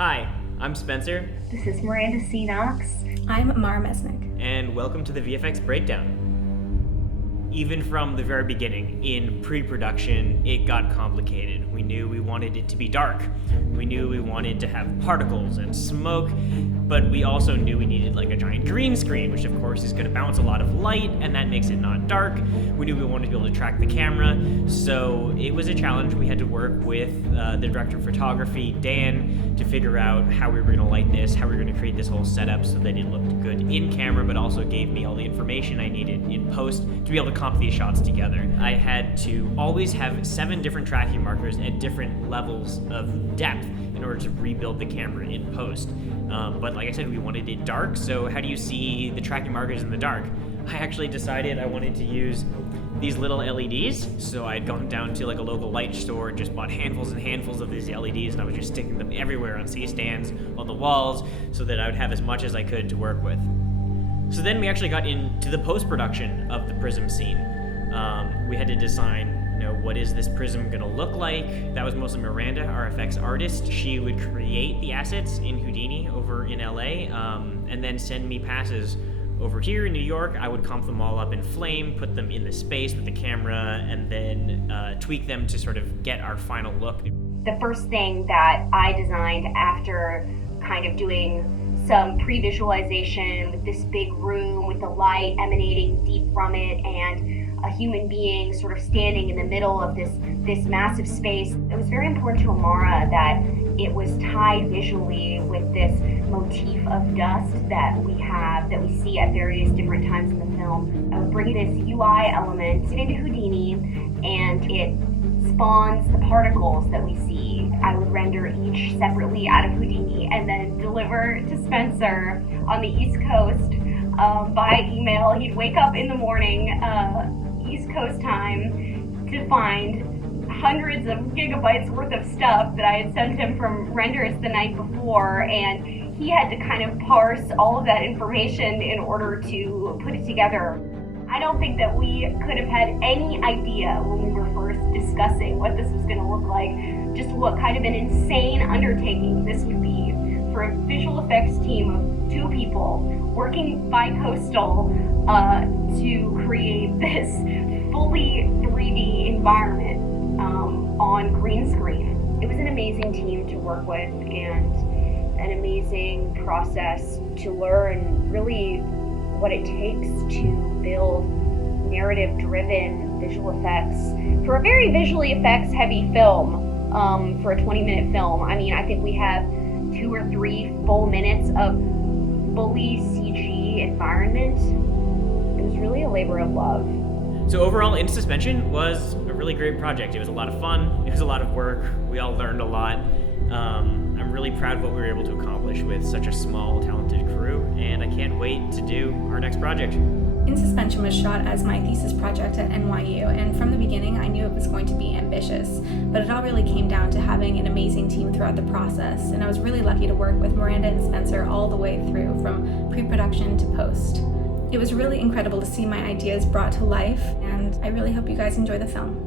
Hi, I'm Spencer. This is Miranda Knox. I'm Amara Mesnik. And welcome to the VFX Breakdown. Even from the very beginning, in pre-production, it got complicated. We knew we wanted it to be dark. We knew we wanted to have particles and smoke, but we also knew we needed like a giant green screen, which of course is going to bounce a lot of light, and that makes it not dark. We knew we wanted to be able to track the camera, so it was a challenge. We had to work with the director of photography, Dan, to figure out how we were going to light this, how we were going to create this whole setup so that it looked good in camera, but also gave me all the information I needed in post to be able to comp these shots together. I had to always have 7 different tracking markers at different levels of depth in order to rebuild the camera in post. But like I said, we wanted it dark, so how do you see the tracking markers in the dark? I actually decided I wanted to use these little LEDs, so I'd gone down to like a local light store and just bought handfuls and handfuls of these LEDs, and I was just sticking them everywhere on C-stands, on the walls, so that I would have as much as I could to work with. So then we actually got into the post-production of the Prism scene. We had to design, what is this prism gonna look like? That was mostly Miranda, our effects artist. She would create the assets in Houdini over in LA, and then send me passes over here in New York. I would comp them all up in Flame, put them in the space with the camera, and then tweak them to sort of get our final look. The first thing that I designed after kind of doing some pre-visualization with this big room with the light emanating deep from it and a human being sort of standing in the middle of this massive space. It was very important to Amara that it was tied visually with this motif of dust that we see at various different times in the film. I would bring this UI element into Houdini, and it spawns the particles that we see. I would render each separately out of Houdini and then deliver to Spencer on the East Coast by email. He'd wake up in the morning, East Coast time, to find hundreds of gigabytes worth of stuff that I had sent him from renders the night before, and he had to kind of parse all of that information in order to put it together. I don't think that we could have had any idea when we were first discussing what this was going to look like, just what kind of an insane undertaking this would be for a visual effects team of 2 people working bi-coastal to create this fully 3D environment on green screen. It was an amazing team to work with and an amazing process to learn really what it takes to build narrative-driven visual effects for a very visually effects-heavy film, for a 20-minute film. I mean, I think we have 2 or 3 full minutes of fully CG environment. It was really a labor of love. So overall, In Suspension was a really great project. It was a lot of fun. It was a lot of work. We all learned a lot. I'm really proud of what we were able to accomplish with such a small, talented crew, and I can't wait to do our next project. In Suspension was shot as my thesis project at NYU, and from the beginning I knew it was going to be ambitious, but it all really came down to having an amazing team throughout the process, and I was really lucky to work with Miranda and Spencer all the way through, from pre-production to post. It was really incredible to see my ideas brought to life, and I really hope you guys enjoy the film.